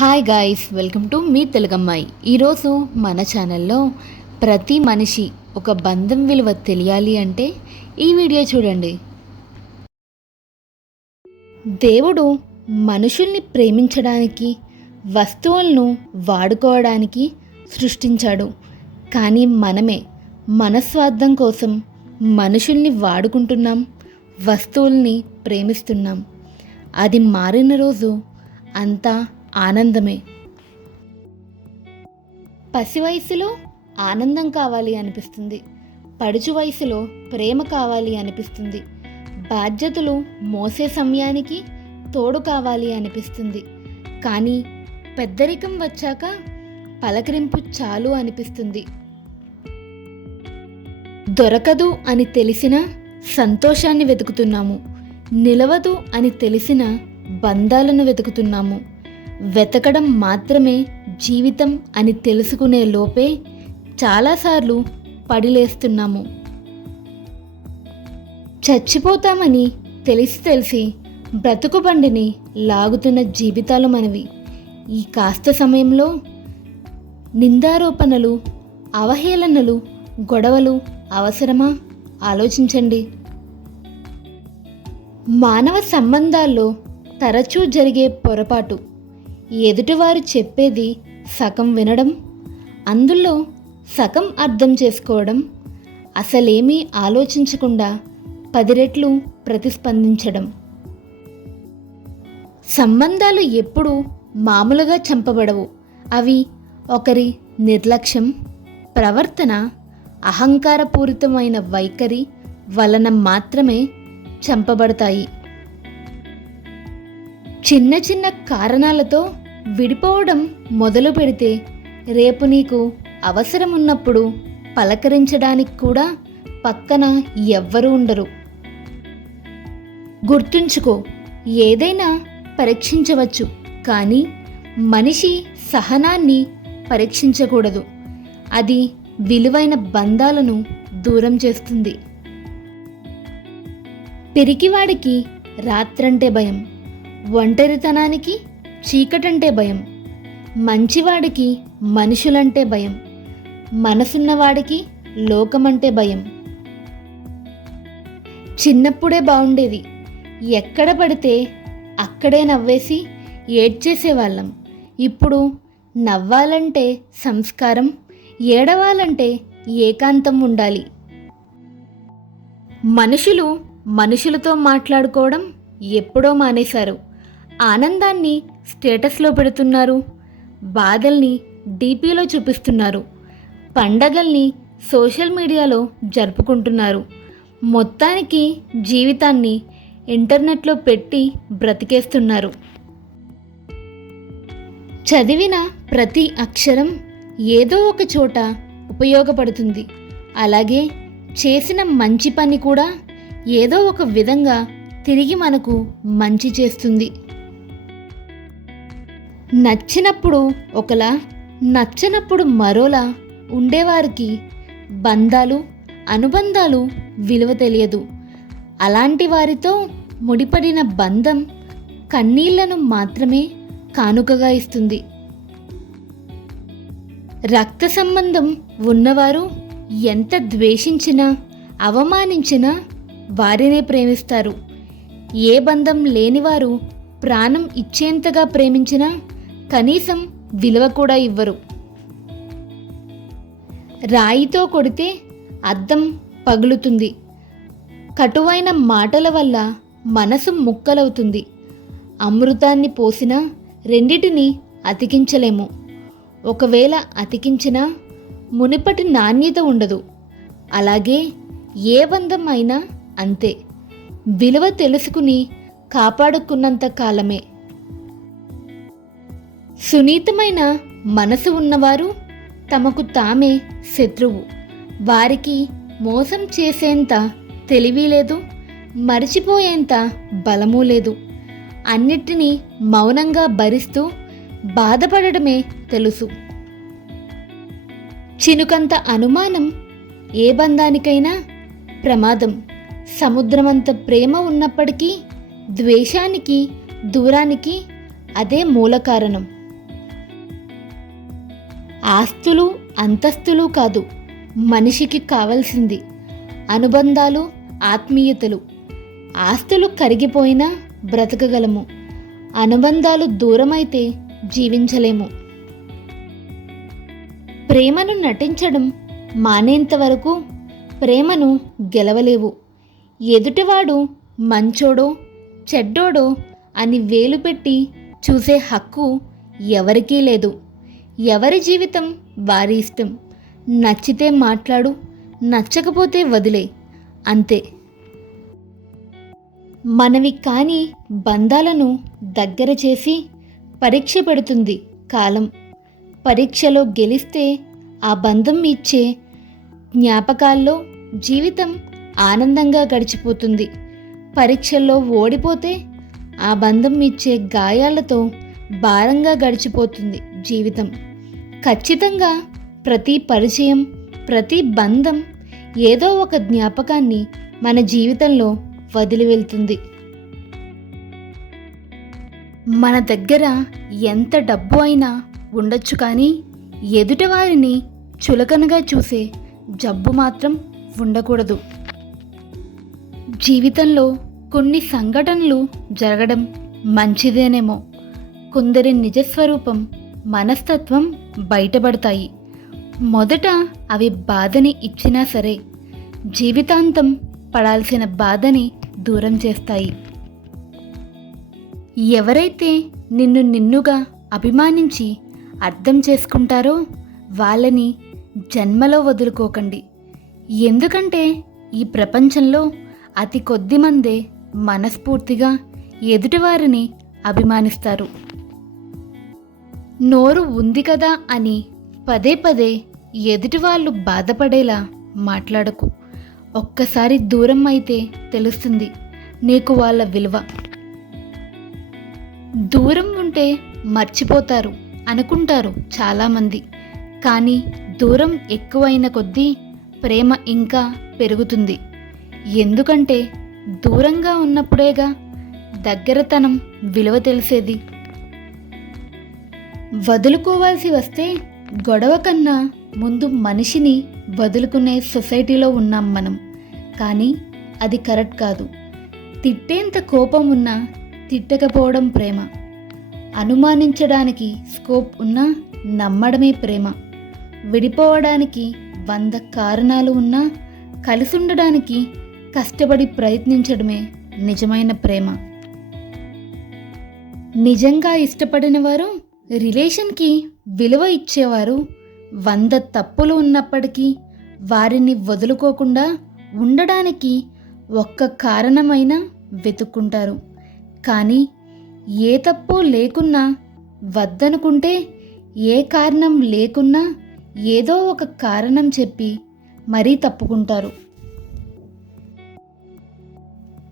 Hi guys welcome to మీ తెలుగమ్మాయి ఈరోజు మన ఛానల్లో ప్రతి మనిషి ఒక బంధం విలువ తెలియాలి అంటే ఈ వీడియో చూడండి. దేవుడు మనుషుల్ని ప్రేమించడానికి వస్తువులను వాడుకోవడానికి సృష్టించాడు. కానీ మనమే మనస్వార్థం కోసం మనుషుల్ని వాడుకుంటున్నాం వస్తువుల్ని ప్రేమిస్తున్నాం. అది మారిన రోజు అంతా ఆనందమే. పసి వయసులో ఆనందం కావాలి అనిపిస్తుంది. పడుచు వయసులో ప్రేమ కావాలి అనిపిస్తుంది. బాధ్యతలు మోసే సమయానికి తోడు కావాలి అనిపిస్తుంది. కానీ పెద్దరికం వచ్చాక పలకరింపు చాలు అనిపిస్తుంది. దొరకదు అని తెలిసిన సంతోషాన్ని వెతుకుతున్నాము. నిలవదు అని తెలిసిన బంధాలను వెతుకుతున్నాము. వెతకడం మాత్రమే జీవితం అని తెలుసుకునే లోపే చాలాసార్లు పడిలేస్తున్నాము. చచ్చిపోతామని తెలిసి తెలిసి బ్రతుకుబండిని లాగుతున్న జీవితాలు మనవి. ఈ కాస్త సమయంలో నిందారోపణలు అవహేళనలు గొడవలు అవసరమా? ఆలోచించండి. మానవ సంబంధాల్లో తరచూ జరిగే పొరపాటు ఎదుటివారు చెప్పేది సగం వినడం అందులో సగం అర్థం చేసుకోవడం అసలేమీ ఆలోచించకుండా పది రెట్లు ప్రతిస్పందించడం. సంబంధాలు ఎప్పుడూ మామూలుగా చంపబడవు. అవి ఒకరి నిర్లక్ష్యం ప్రవర్తన అహంకారపూరితమైన వైఖరి వలన మాత్రమే చంపబడతాయి. చిన్న చిన్న కారణాలతో విడిపోవడం మొదలు పెడితే రేపు నీకు అవసరం ఉన్నప్పుడు పలకరించడానికి కూడా పక్కన ఎవ్వరూ ఉండరు. గుర్తుంచుకో ఏదైనా పరీక్షించవచ్చు కానీ మనిషి సహనాన్ని పరీక్షించకూడదు. అది విలువైన బంధాలను దూరం చేస్తుంది. పిరికివాడికి రాత్రంటే భయం ఒంటరితనానికి చీకటంటే భయం. మంచివాడికి మనుషులంటే భయం. మనసున్నవాడికి లోకమంటే భయం. చిన్నప్పుడే బాగుండేది ఎక్కడ పడితే అక్కడే నవ్వేసి ఏడ్చేసేవాళ్ళం. ఇప్పుడు నవ్వాలంటే సంస్కారం ఏడవాలంటే ఏకాంతం ఉండాలి. మనుషులు మనుషులతో మాట్లాడుకోవడం ఎప్పుడో మానేశారు. ఆనందాన్ని స్టేటస్లో పెడుతున్నారు. బాధల్ని డీపీలో చూపిస్తున్నారు. పండగల్ని సోషల్ మీడియాలో జరుపుకుంటున్నారు. మొత్తానికి జీవితాన్ని ఇంటర్నెట్లో పెట్టి బ్రతికేస్తున్నారు. చదివిన ప్రతి అక్షరం ఏదో ఒక చోట ఉపయోగపడుతుంది. అలాగే చేసిన మంచి పని కూడా ఏదో ఒక విధంగా తిరిగి మనకు మంచి చేస్తుంది. నచ్చినప్పుడు ఒకలా నచ్చనప్పుడు మరోలా ఉండేవారికి బంధాలు అనుబంధాలు విలువ తెలియదు. అలాంటి వారితో ముడిపడిన బంధం కన్నీళ్ళను మాత్రమే కానుకగా ఇస్తుంది. రక్త సంబంధం ఉన్నవారు ఎంత ద్వేషించినా అవమానించినా వారినే ప్రేమిస్తారు. ఏ బంధం లేనివారు ప్రాణం ఇచ్చేంతగా ప్రేమించినా కనీసం విలువ కూడా ఇవ్వరు. రాయితో కొడితే అద్దం పగులుతుంది. కటువైన మాటల వల్ల మనసు ముక్కలవుతుంది. అమృతాన్ని పోసినా రెండిటిని అతికించలేము. ఒకవేళ అతికించినా మునిపటి నాణ్యత ఉండదు. అలాగే ఏ బంధం అయినా అంతే. విలువ తెలుసుకుని కాపాడుకున్నంత కాలమే. సునీతమైన మనసు ఉన్నవారు తమకు తామే శత్రువు. వారికి మోసం చేసేంత తెలివి లేదు మరిచిపోయేంత బలము లేదు. అన్నిటినీ మౌనంగా భరిస్తూ బాధపడటమే తెలుసు. చినుకంత అనుమానం ఏ బంధానికైనా ప్రమాదం. సముద్రమంత ప్రేమ ఉన్నప్పటికీ ద్వేషానికి దూరానికి అదే మూల కారణం ఆస్తులు అంతస్తులు కాదు మనిషికి కావలసింది అనుబంధాలు ఆత్మీయతలు. ఆస్తులు కరిగిపోయినా బ్రతకగలము. అనుబంధాలు దూరమైతే జీవించలేము. ప్రేమను నటించడం మానేంత వరకు ప్రేమను గెలవలేవు. ఎదుటివాడు మంచోడో చెడ్డోడో అని వేలు పెట్టి చూసే హక్కు ఎవరికీ లేదు. ఎవరి జీవితం వారి ఇష్టం. నచ్చితే మాట్లాడు నచ్చకపోతే వదిలే. అంతే. మనవి కాని బంధాలను దగ్గర చేసి పరీక్ష పెడుతుంది కాలం. పరీక్షలో గెలిస్తే ఆ బంధం ఇచ్చే జ్ఞాపకాల్లో జీవితం ఆనందంగా గడిచిపోతుంది. పరీక్షల్లో ఓడిపోతే ఆ బంధం ఇచ్చే గాయాలతో భారంగా గడిచిపోతుంది జీవితం. ఖచ్చితంగా ప్రతి పరిచయం ప్రతి బంధం ఏదో ఒక జ్ఞాపకాన్ని మన జీవితంలో వదిలి వెళ్తుంది. మన దగ్గర ఎంత డబ్బు అయినా ఉండొచ్చు కానీ ఎదుటివారిని చులకనగా చూసే జబ్బు మాత్రం ఉండకూడదు. జీవితంలో కొన్ని సంఘటనలు జరగడం మంచిదేనేమో. కొందరి నిజస్వరూపం మనస్తత్వం బయటపడతాయి. మొదట అవి బాధని ఇచ్చినా సరే జీవితాంతం పడాల్సిన బాధని దూరం చేస్తాయి. ఎవరైతే నిన్ను నిన్నుగా అభిమానించి అర్థం చేసుకుంటారో వాళ్ళని జన్మలో వదులుకోకండి. ఎందుకంటే ఈ ప్రపంచంలో అతి కొద్ది మందే మనస్ఫూర్తిగా ఎదుటివారిని అభిమానిస్తారు. నోరు ఉంది కదా అని పదే పదే ఎదుటివాళ్ళు బాధపడేలా మాట్లాడకు. ఒక్కసారి దూరం అయితే తెలుస్తుంది నీకు వాళ్ళ విలువ. దూరం ఉంటే మర్చిపోతారు అనుకుంటారు చాలామంది. కానీ దూరం ఎక్కువైన కొద్దీ ప్రేమ ఇంకా పెరుగుతుంది. ఎందుకంటే దూరంగా ఉన్నప్పుడేగా దగ్గరతనం విలువ తెలిసేది. వదులుకోవాల్సి వస్తే గొడవ కన్నా ముందు మనిషిని వదులుకునే సొసైటీలో ఉన్నాం మనం. కానీ అది కరెక్ట్ కాదు. తిట్టేంత కోపం ఉన్నా తిట్టకపోవడం ప్రేమ. అనుమానించడానికి స్కోప్ ఉన్నా నమ్మడమే ప్రేమ. విడిపోవడానికి వంద కారణాలు ఉన్నా కలిసుండడానికి కష్టపడి ప్రయత్నించడమే నిజమైన ప్రేమ. నిజంగా ఇష్టపడిన వారు రిలేషన్కి విలువ ఇచ్చేవారు. వంద తప్పులు ఉన్నప్పటికీ వారిని వదులుకోకుండా ఉండడానికి ఒక్క కారణమైనా వెతుక్కుంటారు. కానీ ఏ తప్పు లేకున్నా వద్దనుకుంటే ఏ కారణం లేకున్నా ఏదో ఒక కారణం చెప్పి మరీ తప్పుకుంటారు.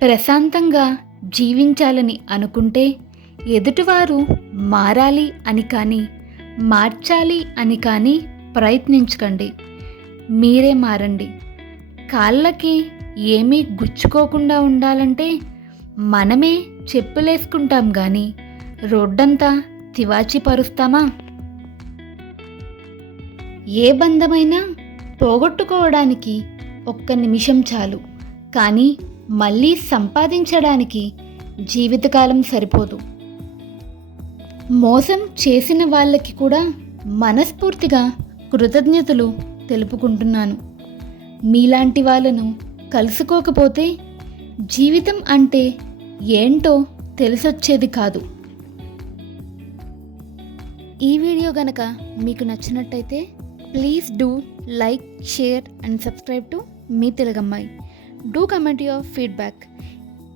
ప్రశాంతంగా జీవించాలని అనుకుంటే ఎదుటివారు మారాలి అని కానీ మార్చాలి అని కానీ ప్రయత్నించకండి. మీరే మారండి. కాళ్ళకి ఏమీ గుచ్చుకోకుండా ఉండాలంటే మనమే చెప్పులేసుకుంటాం కానీ రోడ్డంతా తివాచి పరుస్తామా ఏ బంధమైనా పోగొట్టుకోవడానికి ఒక్క నిమిషం చాలు. కానీ మళ్ళీ సంపాదించడానికి జీవితకాలం సరిపోదు. మోసం చేసిన వాళ్ళకి కూడా మనస్ఫూర్తిగా కృతజ్ఞతలు తెలుపుకుంటున్నాను. మీలాంటి వాళ్ళను కలుసుకోకపోతే జీవితం అంటే ఏంటో తెలిసొచ్చేది కాదు. ఈ వీడియో గనక మీకు నచ్చినట్టయితే please do like share and subscribe to me తెలుగమ్మాయి. Do comment your feedback.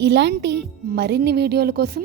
ఇలాంటి మరిన్ని వీడియోల కోసం